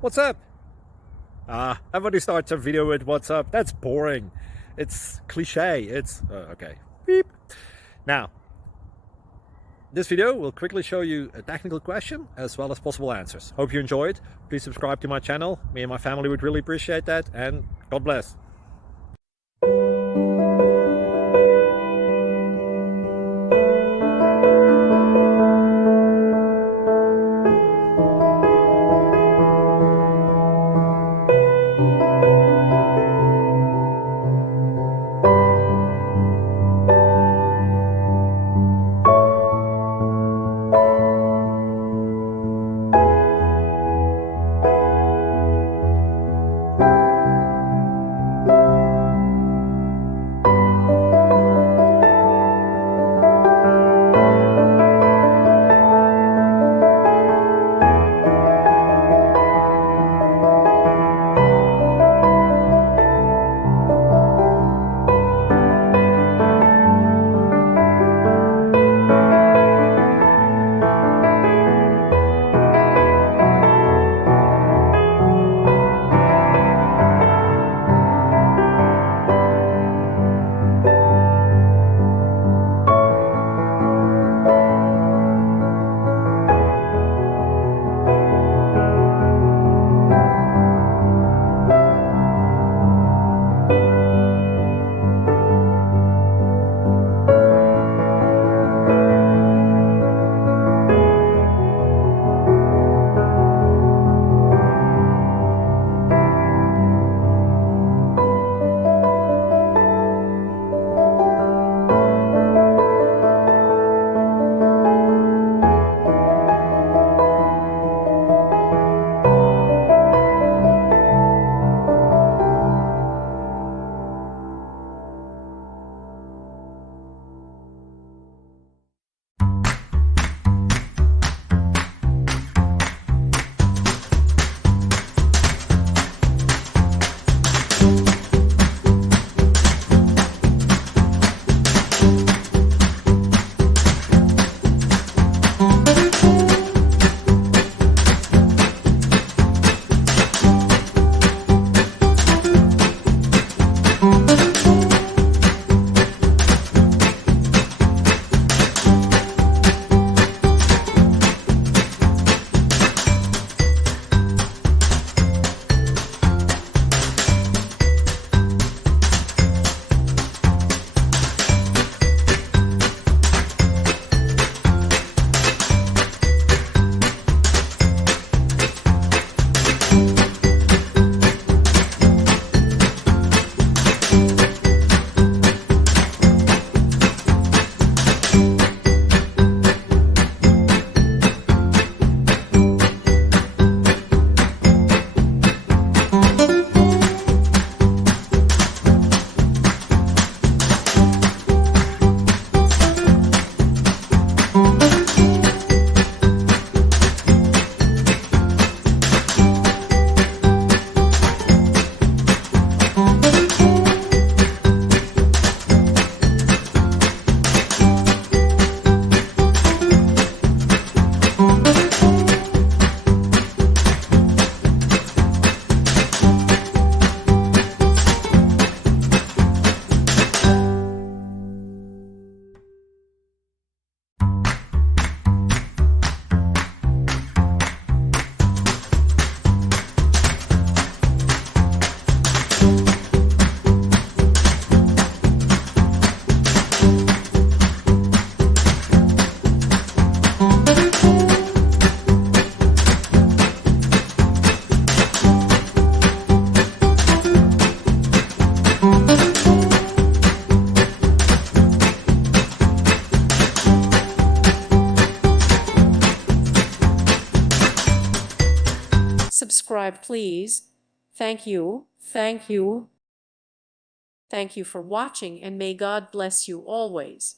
What's up? Everybody starts a video with what's up. That's boring. It's cliche. It's okay. Beep. Now, this video will quickly show you a technical question as well as possible answers. Hope you enjoyed. Please subscribe to my channel. Me and my family would really appreciate that, and God bless. Subscribe, please. Thank you. Thank you. Thank you for watching, and may God bless you always.